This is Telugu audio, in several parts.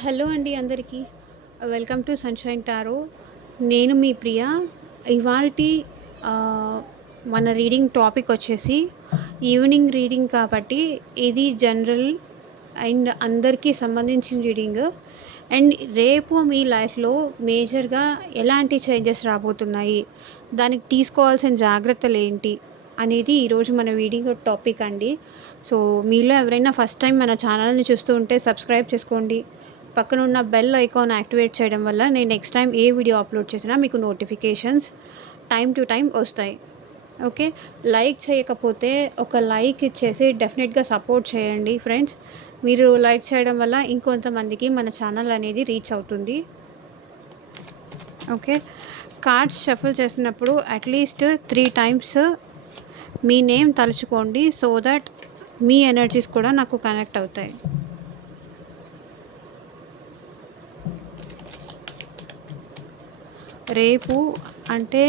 హలో అండి అందరికీ. Welcome to sunshine tarot. నేను మీ ప్రియ. ఇవాల్టి ఆహ్, మన రీడింగ్ టాపిక్ వచ్చేసి ఈవినింగ్ రీడింగ్ కాబట్టి ఇది జనరల్ అండ్ అందరికీ సంబంధించిన రీడింగ్. అండ్ రేపు మీ లైఫ్‌లో మేజర్‌గా ఎలాంటి చేంజెస్ రాబోతున్నాయి? దానికి తీసుకోవాల్సిన జాగ్రత్తలేంటి? అనేది ఈరోజు మన వీడియో టాపిక్ అండి. సో, మీలో ఎవరైనా ఫస్ట్ టైం మన ఛానల్‌ని చూస్తూ ఉంటే సబ్స్క్రైబ్ చేసుకోండి. పక్కన ఉన్న బెల్ ఐకాన్ యాక్టివేట్ చేయడం వల్ల నేను నెక్స్ట్ టైం ఏ వీడియో అప్లోడ్ చేసినా మీకు నోటిఫికేషన్స్ టైమ్ టు టైమ్ వస్తాయి. ఓకే. లైక్ చేయకపోతే ఒక లైక్ ఇచ్చేసి డెఫినెట్గా సపోర్ట్ చేయండి ఫ్రెండ్స్. మీరు లైక్ చేయడం వల్ల ఇంకొంతమందికి మన ఛానల్ అనేది రీచ్ అవుతుంది. ఓకే. కార్డ్స్ షఫుల్ చేసినప్పుడు అట్లీస్ట్ 3 టైమ్స్ మీ నేమ్ తలుచుకోండి. సో దట్ మీ ఎనర్జీస్ కూడా నాకు కనెక్ట్ అవుతాయి. రేపు అంటే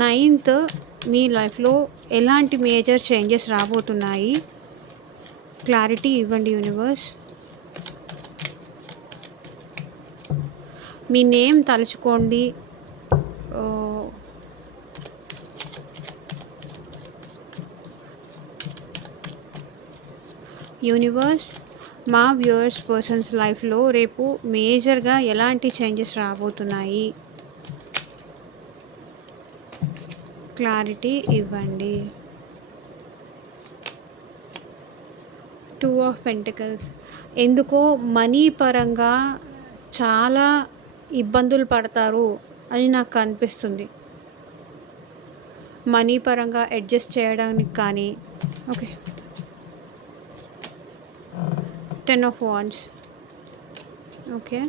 9th మీ లైఫ్లో ఎలాంటి మేజర్ చేంజెస్ రాబోతున్నాయి? క్లారిటీ ఇవ్వండి యూనివర్స్. మీ నేమ్ తలుచుకోండి. యూనివర్స్, మా వ్యూవర్స్ పర్సన్స్ లైఫ్లో రేపు మేజర్గా ఎలాంటి చేంజెస్ రాబోతున్నాయి? క్లారిటీ ఇవ్వండి. 2 ఆఫ్ పెంటికల్స్. ఎందుకో మనీ పరంగా చాలా ఇబ్బందులు పడతారు అని నాకు అనిపిస్తుంది. మనీ పరంగా అడ్జస్ట్ చేయడానికి కానీ. Okay. 10 of wands. Okay.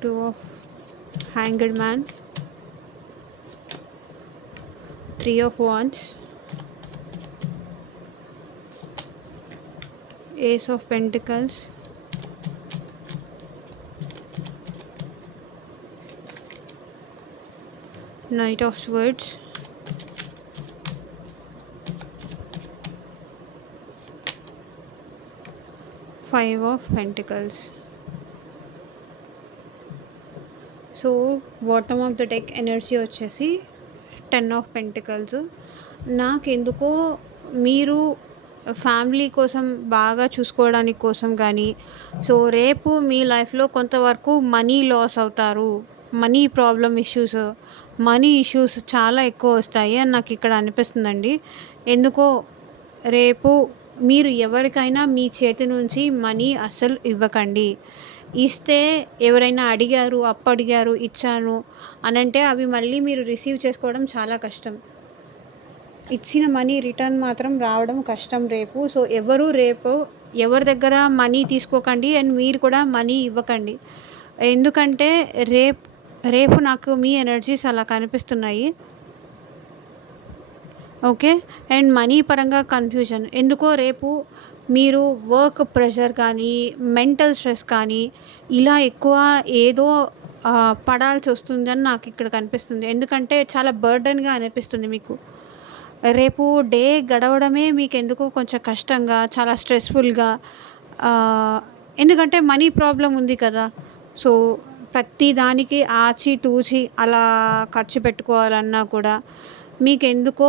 Two of Hanged Man. 3 of Wands. Ace of Pentacles. Knight of Swords. Five of Pentacles. So bottom of the deck energy వచ్చేసి 10 ఆఫ్ పెంటికల్స్. నాకెందుకో మీరు ఫ్యామిలీ కోసం బాగా చూసుకోవడానికి కోసం కానీ, సో రేపు మీ లైఫ్లో కొంతవరకు మనీ లాస్ అవుతారు. మనీ మనీ ఇష్యూస్ చాలా ఎక్కువ వస్తాయి అని నాకు ఇక్కడ అనిపిస్తుందండి. ఎందుకో రేపు మీరు ఎవరికైనా మీ చేతి నుంచి మనీ అస్సలు ఇవ్వకండి. ఇస్తే ఎవరైనా అడిగారు, అప్పు అడిగారు, ఇచ్చాను అనంటే అవి మళ్ళీ మీరు రిసీవ్ చేసుకోవడం చాలా కష్టం. ఇచ్చిన మనీ రిటర్న్ మాత్రం రావడం కష్టం రేపు. సో రేపు ఎవరి దగ్గర మనీ తీసుకోకండి అండ్ మీరు కూడా మనీ ఇవ్వకండి. ఎందుకంటే రేపు నాకు మీ ఎనర్జీస్ అలా కనిపిస్తున్నాయి. ఓకే. అండ్ మనీ పరంగా కన్ఫ్యూజన్. ఎందుకో రేపు మీరు వర్క్ ప్రెషర్ కానీ, మెంటల్ స్ట్రెస్ కానీ ఇలా ఎక్కువ ఏదో పడాల్సి వస్తుందని నాకు ఇక్కడ కనిపిస్తుంది. ఎందుకంటే చాలా బర్డెన్గా అనిపిస్తుంది మీకు. రేపు డే గడవడమే మీకు ఎందుకో కొంచెం కష్టంగా, చాలా స్ట్రెస్ఫుల్గా. ఎందుకంటే మనీ ప్రాబ్లం ఉంది కదా. సో ప్రతి దానికి ఆచితూచి అలా ఖర్చు పెట్టుకోవాలన్నా కూడా మీకెందుకో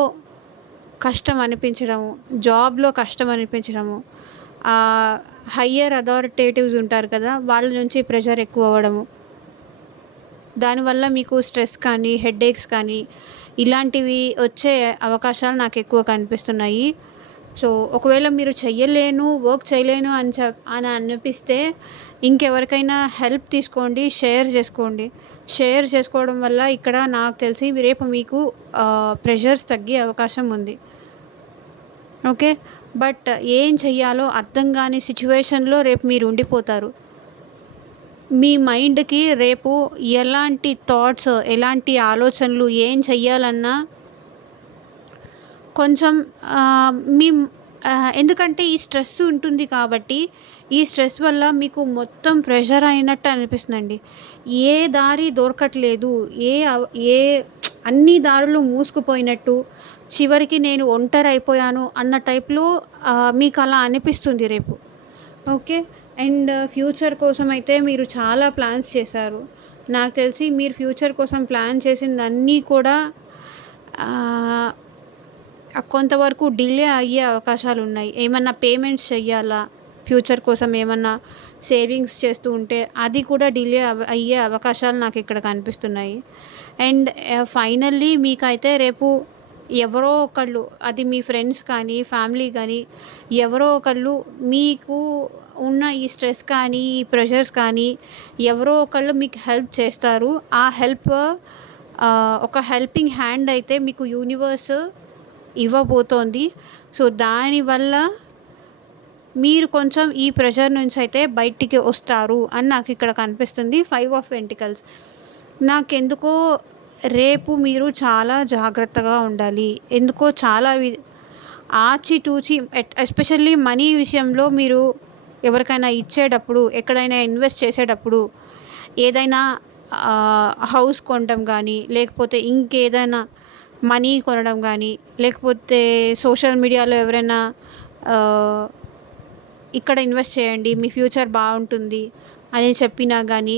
కష్టం అనిపించడము, జాబ్లో కష్టం అనిపించడము, హయ్యర్ అథారిటేటివ్స్ ఉంటారు కదా, వాళ్ళ నుంచి ప్రెషర్ ఎక్కువ అవ్వడము, దానివల్ల మీకు స్ట్రెస్ కానీ, హెడేక్స్ కానీ ఇలాంటివి వచ్చే అవకాశాలు నాకు ఎక్కువ కనిపిస్తున్నాయి. సో ఒకవేళ మీరు వర్క్ చేయలేను అని అనిపిస్తే ఇంకెవరికైనా హెల్ప్ తీసుకోండి, షేర్ చేసుకోండి. షేర్ చేసుకోవడం వల్ల ఇక్కడ నాకు తెలిసి రేపు మీకు ప్రెషర్స్ తగ్గే అవకాశం ఉంది. ఓకే. బట్ ఏం చెయ్యాలో అర్థం కాని సిచ్యువేషన్లో రేపు మీరు ఉండిపోతారు. మీ మైండ్కి రేపు ఎలాంటి థాట్స్, ఎలాంటి ఆలోచనలు, ఏం చెయ్యాలన్నా కొంచెం మీ ఎందుకంటే ఈ స్ట్రెస్ ఉంటుంది కాబట్టి ఈ స్ట్రెస్ వల్ల మీకు మొత్తం ప్రెషర్ అయినట్టు అనిపిస్తుందండి. ఏ దారి దొరకట్లేదు. ఏ అవ్ ఏ అన్ని దారులు మూసుకుపోయినట్టు, చివరికి నేను ఒంటరైపోయాను అన్న టైప్‌లో మీకలా అనిపిస్తుంది రేపు. ఓకే. అండ్ ఫ్యూచర్ కోసమైతే మీరు చాలా ప్లాన్స్ చేశారు. నాకు తెలిసి మీరు ఫ్యూచర్ కోసం ప్లాన్ చేసిందన్నీ కూడా ఆహ్, కొంతవరకు డిలే అయ్యే అవకాశాలున్నాయి. ఏమన్నా పేమెంట్స్ చెయ్యాలా? ఫ్యూచర్ కోసం ఏమన్నా సేవింగ్స్ చేస్తూ ఉంటే అది కూడా డిలే అయ్యే అవకాశాలు నాకిక్కడ కనిపిస్తున్నాయి. అండ్ ఫైనల్లీ మీకైతే రేపు ఎవరో ఒకళ్ళు, అది మీ ఫ్రెండ్స్ కానీ, ఫ్యామిలీ కానీ, ఎవరో ఒకళ్ళు మీకు ఉన్న ఈ స్ట్రెస్ కానీ, ఈ ప్రెషర్స్ కానీ ఎవరో ఒకళ్ళు మీకు హెల్ప్ చేస్తారు. ఆ హెల్ప్ ఒక హెల్పింగ్ హ్యాండ్ అయితే మీకు యూనివర్స్ ఇవ్వబోతోంది. సో, దానివల్ల మీరు కొంచెం ఈ ప్రెషర్ నుంచయితే బయటికి వస్తారు అని నాకిక్కడ కనిపిస్తుంది. 5 ఆఫ్ పెంటికల్స్. నాకెందుకో రేపు మీరు చాలా జాగ్రత్తగా ఉండాలి. ఎందుకో చాలా ఆచితూచి ఎస్పెషల్లీ మనీ విషయంలో మీరు ఎవరికైనా ఇచ్చేటప్పుడు, ఎక్కడైనా ఇన్వెస్ట్ చేసేటప్పుడు, ఏదైనా హౌస్ కొనడం గానీ, లేకపోతే ఇంకేదైనా మనీ కొనడం గానీ, లేకపోతే సోషల్ మీడియాలో ఎవరైనా ఆహ్, ఇక్కడ ఇన్వెస్ట్ చేయండి, మీ ఫ్యూచర్ బావుంటుంది అని చెప్పినా గానీ,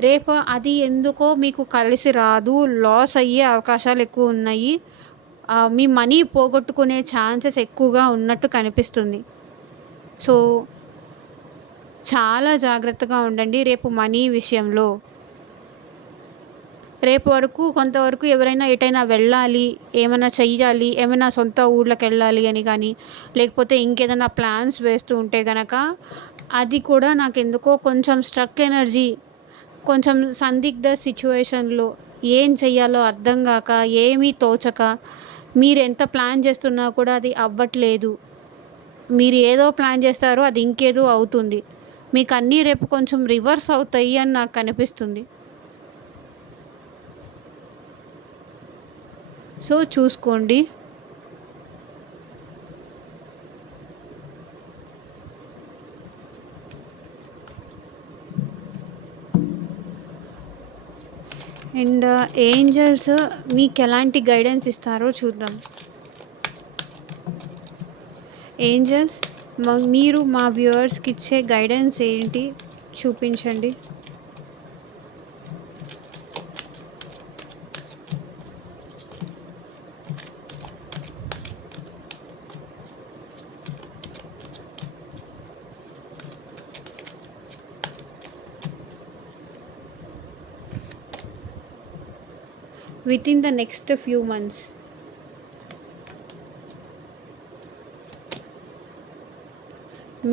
రేపు అది ఎందుకో మీకు కలిసి రాదు. లాస్ అయ్యే అవకాశాలు ఎక్కువున్నాయి. మీ మనీ పోగొట్టుకునే ఛాన్సెస్ ఎక్కువగా ఉన్నట్టు కనిపిస్తుంది. సో, చాలా జాగ్రత్తగా ఉండండి రేపు మనీ విషయంలో. రేపు వరకు కొంతవరకు ఎవరైనా ఎటైనా వెళ్ళాలి, ఏమన్నా చెయ్యాలి, ఏమైనా సొంత ఊర్లకెళ్ళాలి అని గానీ, లేకపోతే ఇంకేదైనా ప్లాన్స్ వేస్తూ ఉంటే గనక, అది కూడా నాకెందుకో కొంచెం స్ట్రక్ ఎనర్జీ, కొంచెం సందిగ్ధ సిట్యుయేషన్‌లో ఏం చెయ్యాలో అర్థం గాక, ఏమీ తోచక, మీరెంత ప్లాన్ చేస్తున్నా కూడా అది అవ్వట్లేదు. మీరు ఏదో ప్లాన్ చేస్తారో అది ఇంకేదో అవుతుంది. మీకన్నీ రేపు కొంచెం రివర్స్ అవుతాయి అని నాకనిపిస్తుంది. సో, చూసుకోండి. అండ్ ఏంజెల్స్ మీకెలాంటి గైడెన్స్ ఇస్తారో చూద్దాం. ఏంజెల్స్ మీరు మా వ్యూవర్స్‌కి ఇచ్చే గైడెన్స్ ఏంటి చూపించండి. Within the next few months.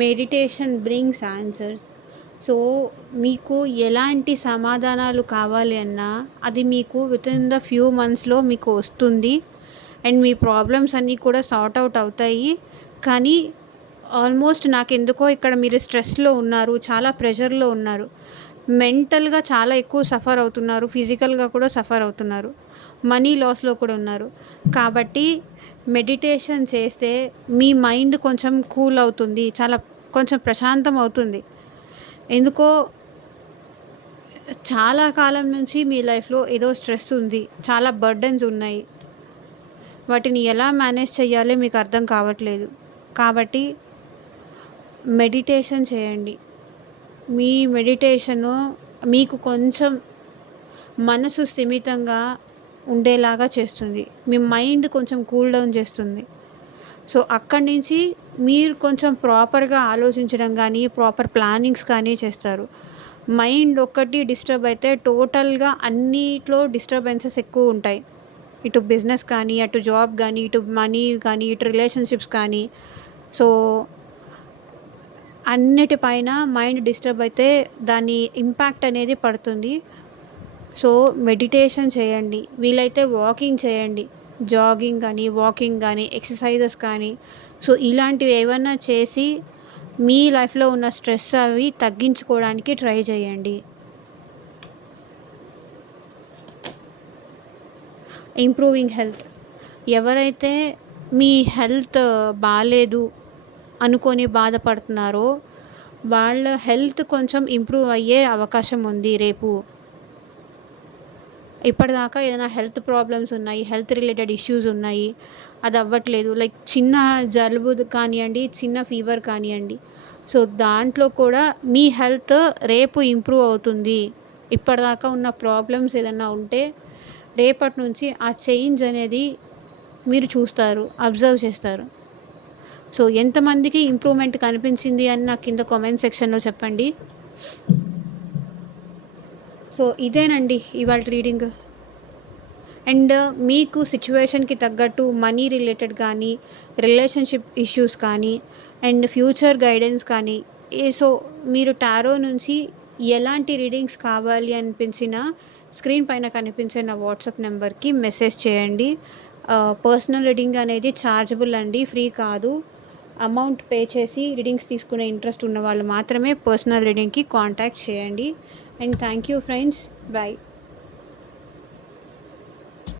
Meditation brings answers. So, మీకు ఎలాంటి సమాధానాలు కావాలి అన్నా అది మీకు వితిన్ ద ఫ్యూ మంత్స్‌లో మీకు వస్తుంది. అండ్ మీ ప్రాబ్లమ్స్ అన్నీ కూడా సార్ట్ అవుట్ అవుతాయి. కానీ ఆల్మోస్ట్ నాకెందుకో ఇక్కడ మీరు స్ట్రెస్‌లో ఉన్నారు. చాలా ప్రెషర్‌లో ఉన్నారు. మెంటల్‌గా చాలా ఎక్కువ సఫర్ అవుతున్నారు. ఫిజికల్‌గా కూడా సఫర్ అవుతున్నారు. మనీ లాస్‌లో కూడా ఉన్నారు. కాబట్టి మెడిటేషన్ చేస్తే మీ మైండ్ కొంచెం కూల్ అవుతుంది. చాలా కొంచెం ప్రశాంతం అవుతుంది. ఎందుకో చాలా కాలం నుంచి మీ లైఫ్‌లో ఏదో స్ట్రెస్ ఉంది. చాలా బర్డెన్స్ ఉన్నాయి. వాటిని ఎలా మేనేజ్ చేయాలో మీకు అర్థం కావట్లేదు. కాబట్టి మెడిటేషన్ చేయండి. మీ మెడిటేషను మీకు కొంచెం మనసు స్థిమితంగా ఉండేలాగా చేస్తుంది. మీ మైండ్ కొంచెం కూల్ డౌన్ చేస్తుంది. సో, అక్కడి నుంచి మీరు కొంచెం ప్రాపర్‌గా ఆలోచించడం గానీ, ప్రాపర్ ప్లానింగ్స్ కానీ చేస్తారు. మైండ్ ఒక్కటి డిస్టర్బ్ అయితే టోటల్‌గా అన్నిట్లో డిస్టర్బెన్సెస్ ఎక్కువుంటాయి. ఇటు బిజినెస్ కానీ, అటు జాబ్ గానీ, ఇటు మనీ కానీ, ఇటు రిలేషన్‌షిప్స్ కానీ. సో, అన్నిటిపైన మైండ్ డిస్టర్బ్ అయితే దాని ఇంపాక్ట్ అనేది పడుతుంది. సో, మెడిటేషన్ చేయండి. వీలైతే వాకింగ్ చేయండి. జాగింగ్ కానీ, వాకింగ్ కానీ, ఎక్సర్సైజెస్ కానీ. సో, ఇలాంటివి ఏవన్నా చేసి మీ లైఫ్‌లో ఉన్న స్ట్రెస్ అవి తగ్గించుకోవడానికి ట్రై చేయండి. Improving health. ఎవరైతే మీ హెల్త్ బాలేదు అనుకోని బాధపడుతున్నారో, వాళ్ళ హెల్త్ కొంచెం ఇంప్రూవ్ అయ్యే అవకాశం ఉంది రేపు. ఇప్పటిదాకా ఏదైనా హెల్త్ ప్రాబ్లమ్స్ ఉన్నాయి, హెల్త్ రిలేటెడ్ ఇష్యూస్ ఉన్నాయి, అది అవ్వట్లేదు. లైక్ చిన్న జలుబు కానియండి, చిన్న ఫీవర్ కానియండి. సో, దాంట్లో కూడా మీ హెల్త్ రేపు ఇంప్రూవ్ అవుతుంది. ఇప్పటిదాకా ఉన్న ప్రాబ్లమ్స్ ఏదన్నా ఉంటే రేపటి నుంచి ఆ చేంజ్ అనేది మీరు చూస్తారు, అబ్జర్వ్ చేస్తారు. సో, ఎంతమందికి ఇంప్రూవ్‌మెంట్ కనిపించింది అని నాకు కింద కామెంట్ సెక్షన్‌లో చెప్పండి. సో, ఇదేనండి ఇవాల్టి రీడింగ్. అండ్ మీకు సిట్యుయేషన్‌కి తగ్గట్టు మనీ రిలేటెడ్ కానీ, రిలేషన్‌షిప్ ఇష్యూస్ కానీ, అండ్ ఫ్యూచర్ గైడెన్స్ కానీ, సో, మీరు టారో నుంచి ఎలాంటి రీడింగ్స్ కావాలి అనిపించినా స్క్రీన్ పైన కనిపించే నా వాట్సాప్ నెంబర్‌కి మెసేజ్ చేయండి. పర్సనల్ రీడింగ్ అనేది ఛార్జబుల్ అండి, ఫ్రీ కాదు. అమౌంట్ పే చేసి రీడింగ్స్ తీసుకునే ఇంట్రెస్ట్ ఉన్న వాళ్ళు మాత్రమే పర్సనల్ రీడింగ్‌కి కాంటాక్ట్ చేయండి. And thank you friends. By.